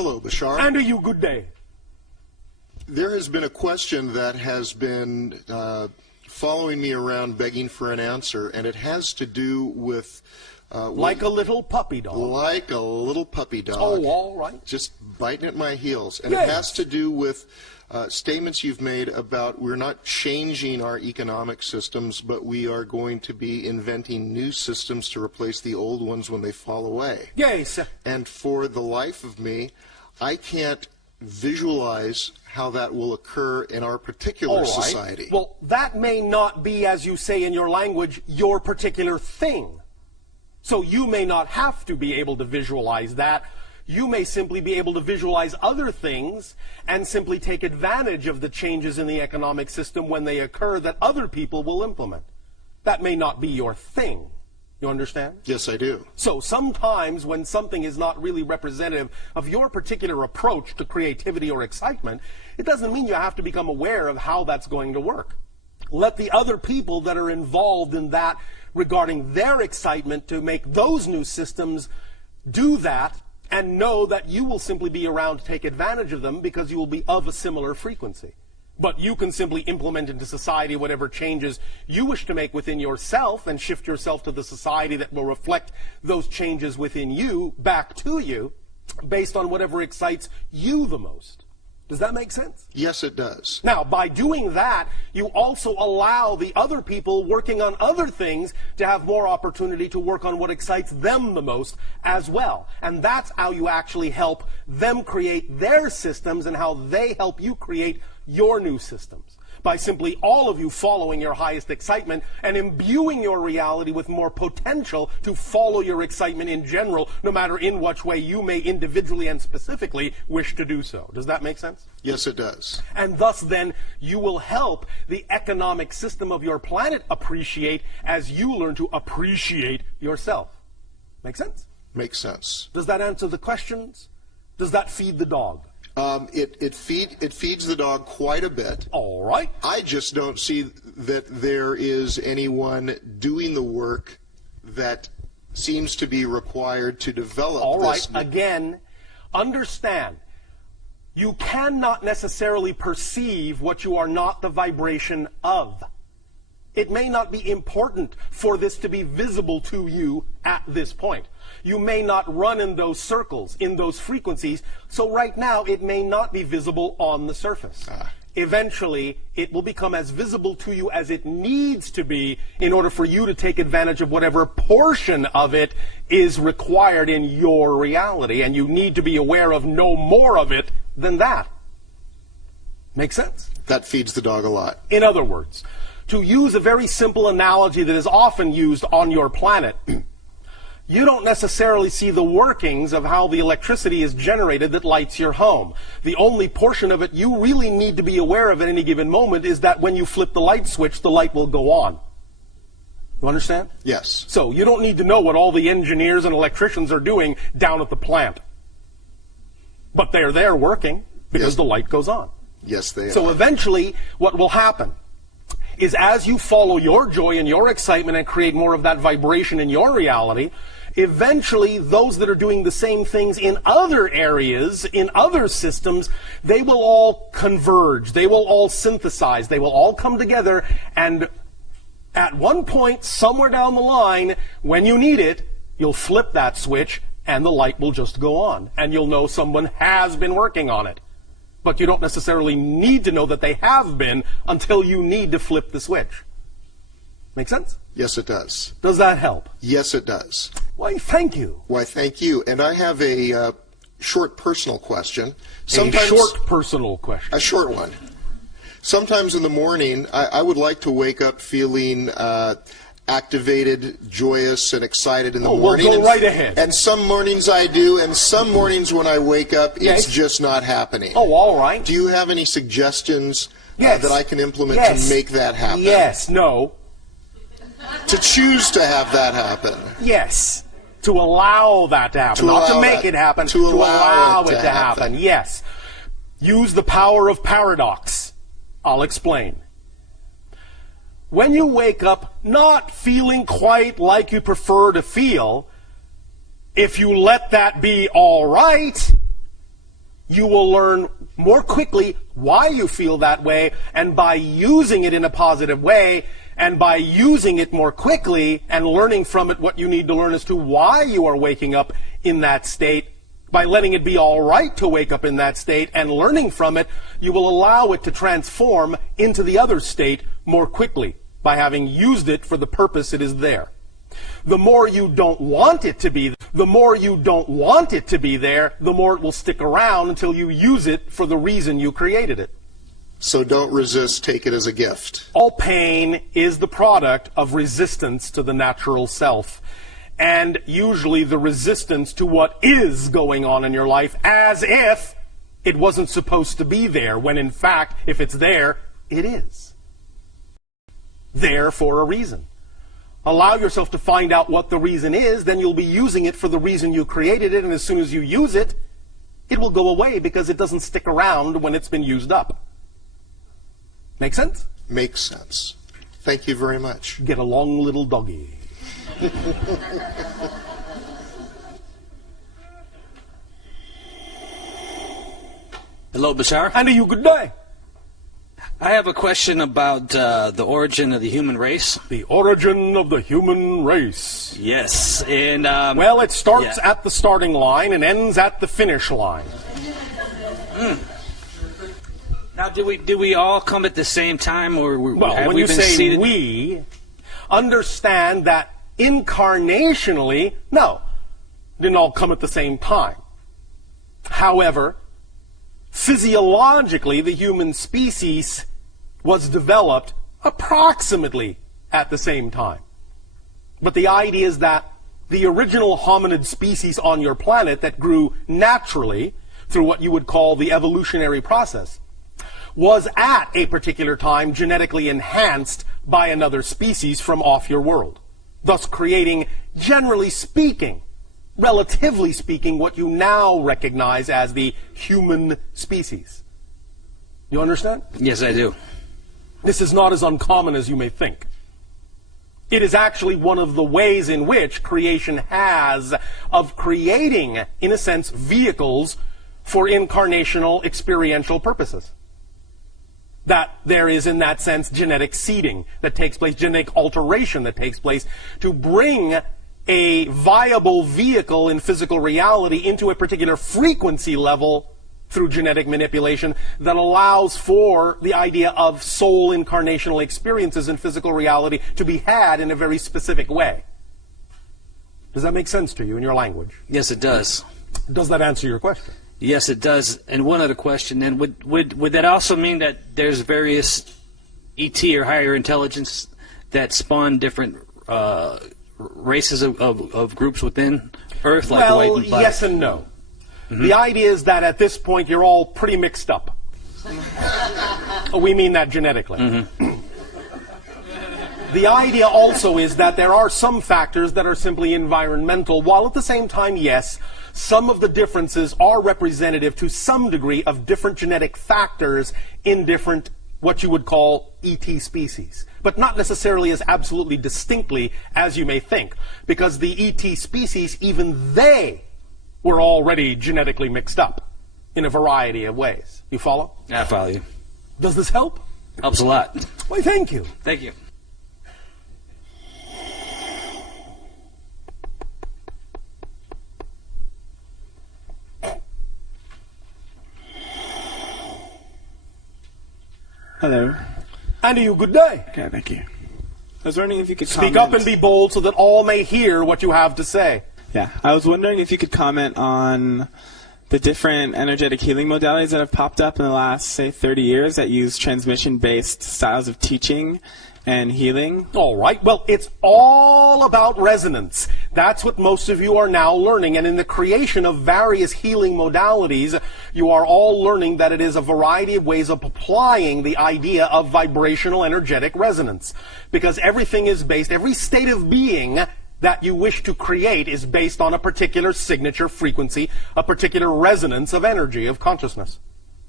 Hello, Bashar. And a you good day. There has been a question that has been following me around begging for an answer, and it has to do with... like a little puppy dog. Like a little puppy dog. Oh, all right. Just biting at my heels. And Yes. it has to do with statements you've made about we're not changing our economic systems, but we are going to be inventing new systems to replace the old ones when they fall away. Yes. And for the life of me, I can't visualize how that will occur in our particular All right. society. Well, that may not be, as you say in your language, your particular thing. So you may not have to be able to visualize that. You may simply be able to visualize other things and simply take advantage of the changes in the economic system when they occur that other people will implement. That may not be your thing. You understand? Yes, I do. So sometimes when something is not really representative of your particular approach to creativity or excitement, it doesn't mean you have to become aware of how that's going to work. Let the other people that are involved in that regarding their excitement to make those new systems do that, and know that you will simply be around to take advantage of them because you will be of a similar frequency. But you can simply implement into society whatever changes you wish to make within yourself and shift yourself to the society that will reflect those changes within you back to you based on whatever excites you the most. Does that make sense? Yes, it does. Now, by doing that, you also allow the other people working on other things to have more opportunity to work on what excites them the most as well. And that's how you actually help them create their systems and how they help you create your new systems. By simply all of you following your highest excitement and imbuing your reality with more potential to follow your excitement in general, no matter in which way you may individually and specifically wish to do so. Does that make sense? Yes, it does. And thus then you will help the economic system of your planet appreciate as you learn to appreciate yourself. Make sense? Makes sense. Does that answer the questions? Does that feed the dog? It feeds the dog quite a bit. All right. I just don't see that there is anyone doing the work that seems to be required to develop All right. this. Again, understand, you cannot necessarily perceive what you are not the vibration of. It may not be important for this to be visible to you at this point. You may not run in those circles, in those frequencies, so right now it may not be visible on the surface. Eventually, it will become as visible to you as it needs to be in order for you to take advantage of whatever portion of it is required in your reality, and you need to be aware of no more of it than that. Make sense? That feeds the dog a lot. In other words, to use a very simple analogy that is often used on your planet, you don't necessarily see the workings of how the electricity is generated that lights your home. The only portion of it you really need to be aware of at any given moment is that when you flip the light switch, the light will go on. You understand? Yes. So you don't need to know what all the engineers and electricians are doing down at the plant. But they're there working because the light goes on. Yes, they are. So eventually, what will happen is as you follow your joy and your excitement and create more of that vibration in your reality, eventually those that are doing the same things in other areas, in other systems, they will all converge, they will all synthesize, they will all come together, and at one point, somewhere down the line, when you need it, you'll flip that switch and the light will just go on, and you'll know someone has been working on it. But you don't necessarily need to know that they have been until you need to flip the switch. Make sense? Yes, it does. Does that help? Yes, it does. Why, thank you. Why, thank you. And I have a short personal question. A short personal question. A short one. Sometimes in the morning, I would like to wake up feeling activated, joyous, and excited in the morning. Well, go right ahead. And some mornings I do, and some mornings when I wake up, it's just not happening. Oh, all right. Do you have any suggestions that I can implement to make that happen? Yes. No. To choose to have that happen. Yes. To allow that to happen. Not to make it happen. To allow it to happen. Yes. Use the power of paradox. I'll explain. When you wake up not feeling quite like you prefer to feel, if you let that be all right, you will learn more quickly why you feel that way, and by using it in a positive way, and by using it more quickly and learning from it what you need to learn as to why you are waking up in that state, by letting it be all right to wake up in that state and learning from it, you will allow it to transform into the other state more quickly by having used it for the purpose it is there. The more you don't want it to be, the more you don't want it to be there, the more it will stick around until you use it for the reason you created it. So don't resist, take it as a gift. All pain is the product of resistance to the natural self, and usually the resistance to what is going on in your life, as if it wasn't supposed to be there, when in fact, if it's there, it is. There for a reason. Allow yourself to find out what the reason is, then you'll be using it for the reason you created it, and as soon as you use it, it will go away because it doesn't stick around when it's been used up. Make sense? Makes sense. Thank you very much. Get along, little doggy. Hello, Bashar. And to you, good day. I have a question about the origin of the human race. The origin of the human race. Yes, and well, it starts at the starting line and ends at the finish line. Now, do we all come at the same time, or well, have when we you been say seated? we, understand that incarnationally, no, didn't all come at the same time. However, physiologically, the human species was developed approximately at the same time. But the idea is that the original hominid species on your planet that grew naturally through what you would call the evolutionary process was at a particular time genetically enhanced by another species from off your world, thus creating, generally speaking, relatively speaking, what you now recognize as the human species. You understand? Yes, I do. This is not as uncommon as you may think. It is actually one of the ways in which creation has of creating, in a sense, vehicles for incarnational experiential purposes. That there is, in that sense, genetic seeding that takes place, genetic alteration that takes place to bring a viable vehicle in physical reality into a particular frequency level through genetic manipulation that allows for the idea of soul incarnational experiences in physical reality to be had in a very specific way. Does that make sense to you in your language? Yes, it does. Does that answer your question? Yes, it does. And one other question then, would that also mean that there's various ET or higher intelligence that spawn different races of groups within Earth, like the white and black? Yes and no. The idea is that at this point you're all pretty mixed up. We mean that genetically. The idea also is that there are some factors that are simply environmental, while at the same time, yes, some of the differences are representative to some degree of different genetic factors in different, what you would call, ET species. But not necessarily as absolutely distinctly as you may think, because the ET species, even they were already genetically mixed up in a variety of ways. You follow? I follow you. Does this help? Helps a lot. Why, thank you. Thank you. Hello. And to you, good day. Okay, thank you. I was wondering if you could Speak up and be bold so that all may hear what you have to say. Yeah, I was wondering if you could comment on the different energetic healing modalities that have popped up in the last, say, 30 years that use transmission-based styles of teaching and healing. All right. Well, it's all about resonance. That's what most of you are now learning. And in the creation of various healing modalities, you are all learning that it is a variety of ways of applying the idea of vibrational energetic resonance. Because everything is based, every state of being that you wish to create is based on a particular signature frequency, a particular resonance of energy, of consciousness.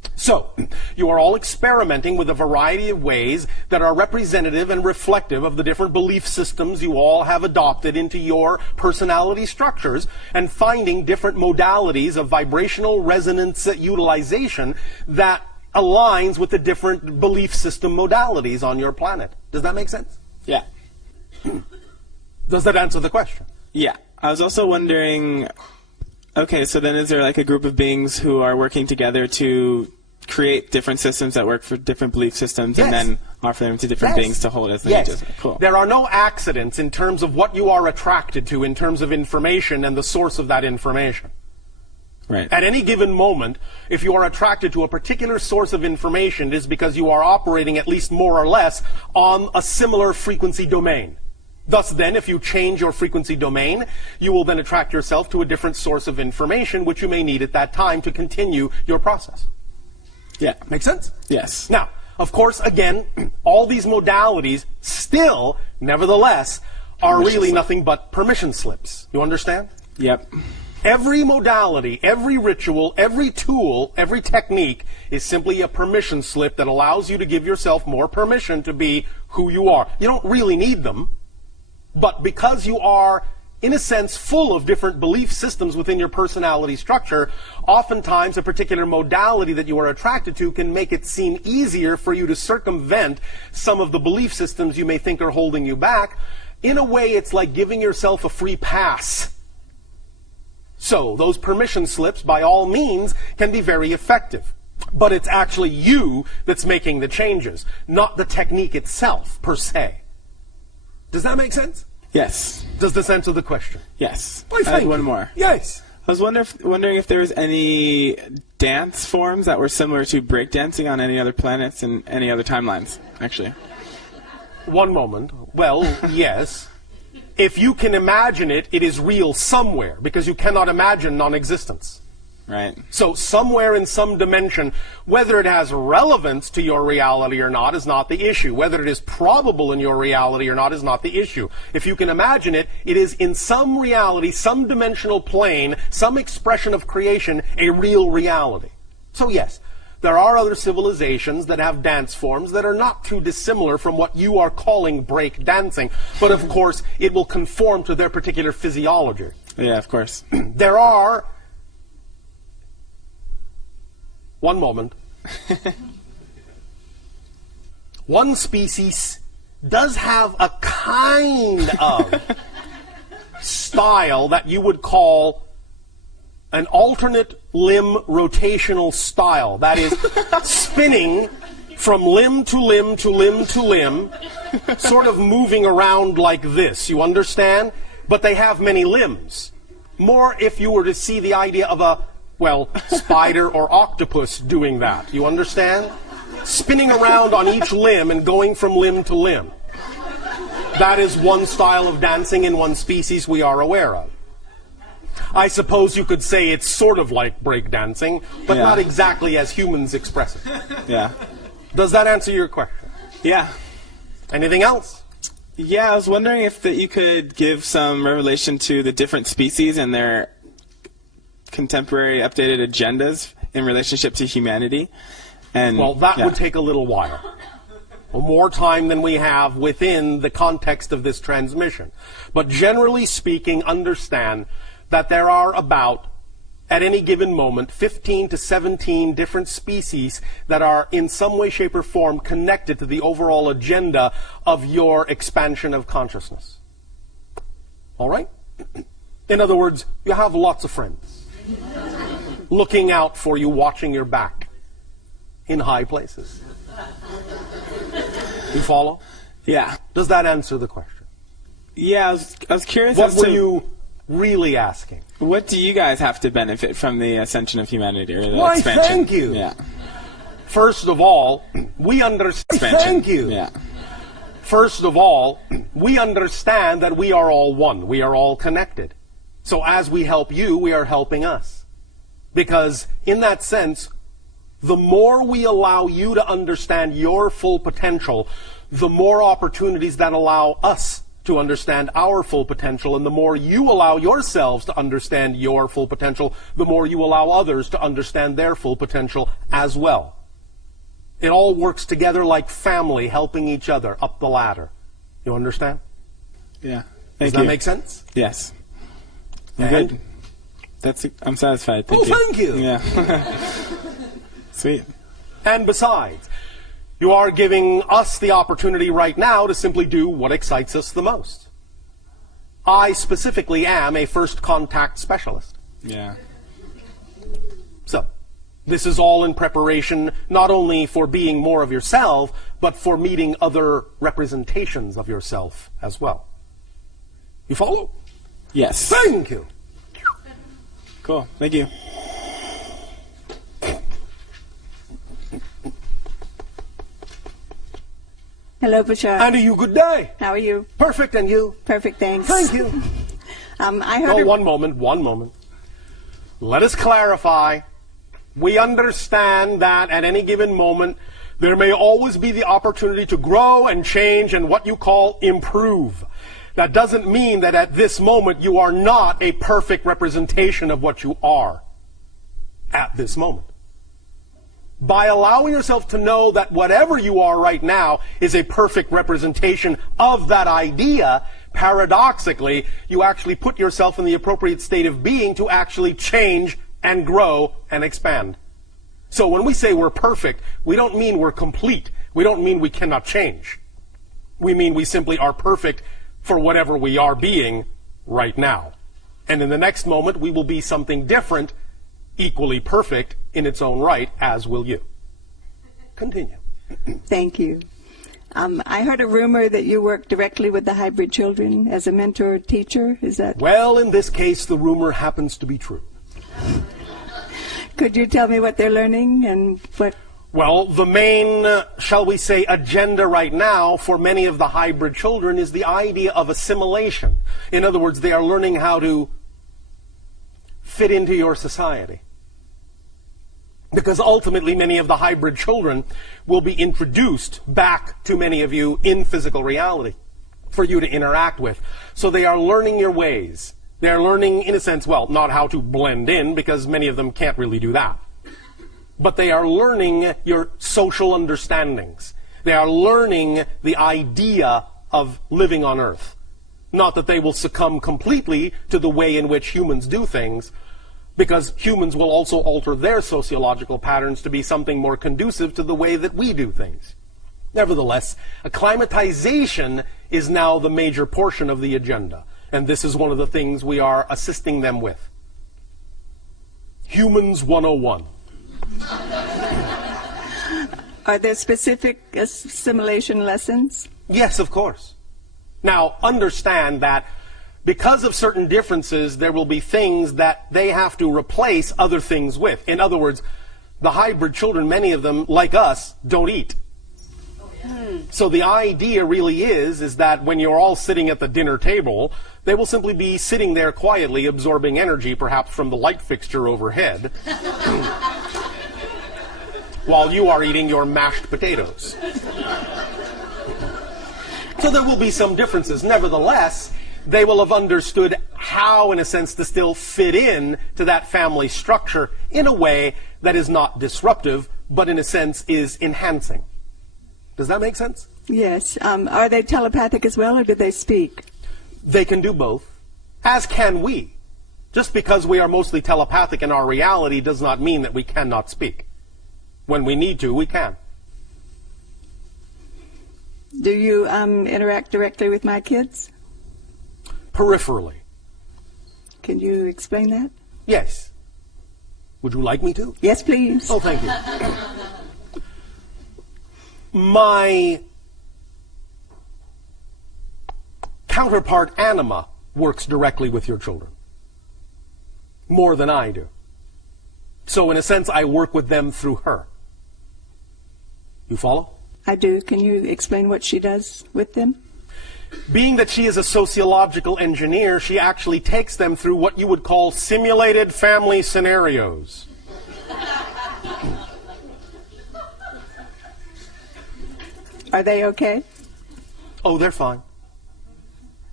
So, you are all experimenting with a variety of ways that are representative and reflective of the different belief systems you all have adopted into your personality structures, and finding different modalities of vibrational resonance utilization that aligns with the different belief system modalities on your planet. Does that make sense? Yeah. Does that answer the question? Yeah. I was also wondering, okay, so then is there like a group of beings who are working together to create different systems that work for different belief systems, Yes. and then offer them to different beings to hold as Yes. images? Cool. There are no accidents in terms of what you are attracted to in terms of information and the source of that information. Right. At any given moment, if you are attracted to a particular source of information, it is because you are operating at least more or less on a similar frequency domain. Thus then, if you change your frequency domain, you will then attract yourself to a different source of information which you may need at that time to continue your process. Yeah. Make sense? Yes. Now, of course, again, all these modalities still, nevertheless, are really nothing but permission slips. You understand? Yep. Every modality, every ritual, every tool, every technique is simply a permission slip that allows you to give yourself more permission to be who you are. You don't really need them, but because you are, in a sense, full of different belief systems within your personality structure, oftentimes a particular modality that you are attracted to can make it seem easier for you to circumvent some of the belief systems you may think are holding you back. In a way, it's like giving yourself a free pass. So, those permission slips, by all means, can be very effective. But it's actually you that's making the changes, not the technique itself, per se. Does that make sense? Yes. Does this answer the question? Yes. Why, I had thank one you. more. Yes. I was wondering if there was any dance forms that were similar to breakdancing on any other planets and any other timelines, actually. One moment. Well, yes. If you can imagine it, it is real somewhere, because you cannot imagine non-existence. Right. So somewhere in some dimension, whether it has relevance to your reality or not is not the issue. Whether it is probable in your reality or not is not the issue. If you can imagine it, it is in some reality, some dimensional plane, some expression of creation, a real reality. So yes, there are other civilizations that have dance forms that are not too dissimilar from what you are calling break dancing, but of course it will conform to their particular physiology. Yeah, of course. There are... One moment. One species does have a kind of style that you would call an alternate limb rotational style. That is, spinning from limb to limb to limb to limb, sort of moving around like this. You understand? But they have many limbs. More if you were to see the idea of a, well, spider or octopus doing that. You understand? Spinning around on each limb and going from limb to limb. That is one style of dancing in one species we are aware of. I suppose you could say it's sort of like breakdancing, but Yeah. not exactly as humans express it. Yeah. Does that answer your question? Yeah. Anything else? Yeah, I was wondering if that you could give some revelation to the different species and their contemporary updated agendas in relationship to humanity. And Well, that yeah. would take a little while. More time than we have within the context of this transmission. But generally speaking, understand that there are about, at any given moment, 15 to 17 different species that are in some way, shape, or form connected to the overall agenda of your expansion of consciousness. All right? In other words, you have lots of friends looking out for you, watching your back in high places. You follow? Yeah. Does that answer the question? Yeah, I was curious What as were to you really asking? what do you guys have to benefit from the ascension of humanity or the Why, expansion? thank you. Yeah. First of all, we understand. Expansion. Thank you. Yeah. First of all, we understand that we are all one. We are all connected. So as we help you, we are helping us. Because in that sense, the more we allow you to understand your full potential, the more opportunities that allow us to understand our full potential, and the more you allow yourselves to understand your full potential, the more you allow others to understand their full potential as well. It all works together like family helping each other up the ladder. You understand? Yeah. Does that make sense? Yes. And? Good. I'm satisfied. Thank you. Yeah. Sweet. And besides, you are giving us the opportunity right now to simply do what excites us the most. I specifically am a first contact specialist. Yeah. So, this is all in preparation not only for being more of yourself, but for meeting other representations of yourself as well. You follow? Yes. Thank you. Cool. Thank you. Hello, Bashar. And you good day. How are you? Perfect, and you? Perfect, thanks. Thank you. I heard. One moment. Let us clarify. We understand that at any given moment, there may always be the opportunity to grow and change and what you call improve. That doesn't mean that at this moment you are not a perfect representation of what you are at this moment. By allowing yourself to know that whatever you are right now is a perfect representation of that idea, paradoxically, you actually put yourself in the appropriate state of being to actually change and grow and expand. So when we say we're perfect, we don't mean we're complete. We don't mean we cannot change. We mean we simply are perfect for whatever we are being right now. And in the next moment, we will be something different, equally perfect in its own right, as will you. Continue. Thank you. I heard a rumor that you work directly with the hybrid children as a mentor teacher. Is that? Well, in this case, the rumor happens to be true. Could you tell me what they're learning and what? Well, the main, shall we say, agenda right now for many of the hybrid children is the idea of assimilation. In other words, they are learning how to fit into your society. Because ultimately, many of the hybrid children will be introduced back to many of you in physical reality for you to interact with. So they are learning your ways. They are learning, in a sense, well, not how to blend in, because many of them can't really do that. But they are learning your social understandings. They are learning the idea of living on Earth. Not that they will succumb completely to the way in which humans do things, because humans will also alter their sociological patterns to be something more conducive to the way that we do things. Nevertheless, acclimatization is now the major portion of the agenda, and this is one of the things we are assisting them with. Humans 101. Are there specific assimilation lessons? Yes, of course. Now, understand that because of certain differences, there will be things that they have to replace other things with. In other words, the hybrid children, many of them, like us, don't eat. So the idea really is that when you're all sitting at the dinner table, they will simply be sitting there quietly absorbing energy, perhaps from the light fixture overhead, while you are eating your mashed potatoes. So there will be some differences. Nevertheless, they will have understood how, in a sense, to still fit in to that family structure in a way that is not disruptive, but in a sense is enhancing. Does that make sense? Yes. Are they telepathic as well, or do they speak? They can do both, as can we. Just because we are mostly telepathic in our reality does not mean that we cannot speak. When we need to, we can. Do you interact directly with my kids? Peripherally. Can you explain that? Yes. Would you like me to? Yes, please. Oh, thank you. My counterpart anima works directly with your children. More than I do. So in a sense, I work with them through her. You follow? I do. Can you explain what she does with them? Being that she is a sociological engineer, she actually takes them through what you would call simulated family scenarios. Are they okay? Oh, they're fine.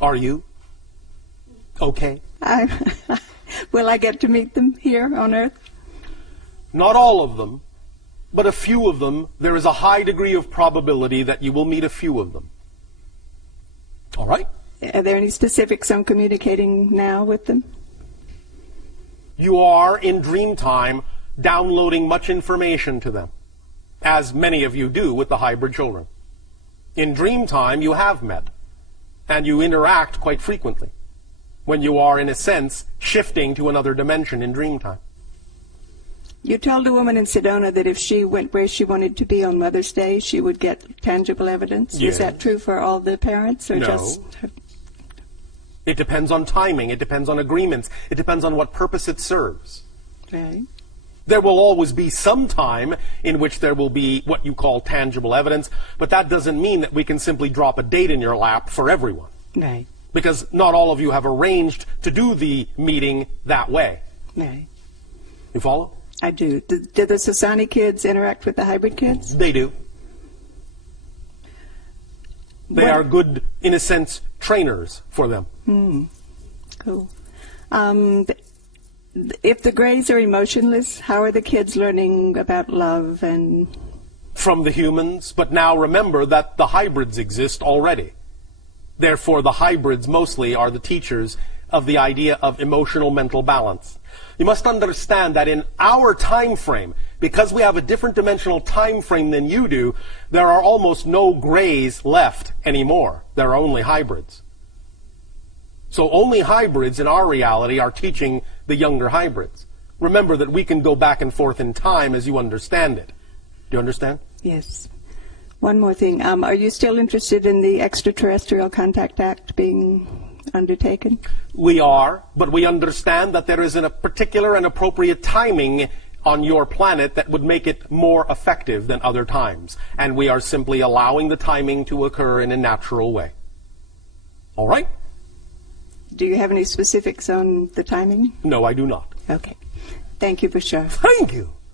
Are you? Okay. Will I get to meet them here on Earth? Not all of them, but a few of them. There is a high degree of probability that you will meet a few of them. All right? Are there any specifics on communicating now with them? You are, in dream time, downloading much information to them, as many of you do with the hybrid children. In dream time, you have met, and you interact quite frequently, when you are, in a sense, shifting to another dimension in dream time. You told a woman in Sedona that if she went where she wanted to be on Mother's Day, she would get tangible evidence. Yes. Is that true for all the parents, or No. just... It depends on timing. It depends on agreements. It depends on what purpose it serves. Right. There will always be some time in which there will be what you call tangible evidence, but that doesn't mean that we can simply drop a date in your lap for everyone. Right. Because not all of you have arranged to do the meeting that way. Right. You follow? I do. Do the Sasani kids interact with the hybrid kids? They do. They are good, in a sense, trainers for them. Cool. If the Greys are emotionless, how are the kids learning about love and... From the humans, but now remember that the hybrids exist already. Therefore, the hybrids mostly are the teachers of the idea of emotional mental balance. You must understand that in our time frame, because we have a different dimensional time frame than you do, there are almost no Greys left anymore. There are only hybrids. So only hybrids in our reality are teaching the younger hybrids. Remember that we can go back and forth in time as you understand it. Do you understand? Yes. One more thing. Are you still interested in the Extraterrestrial Contact Act being undertaken? We are, but we understand that there is a particular and appropriate timing on your planet that would make it more effective than other times. And we are simply allowing the timing to occur in a natural way. All right? Do you have any specifics on the timing? No, I do not. Okay. Thank you, Bashar. Thank you.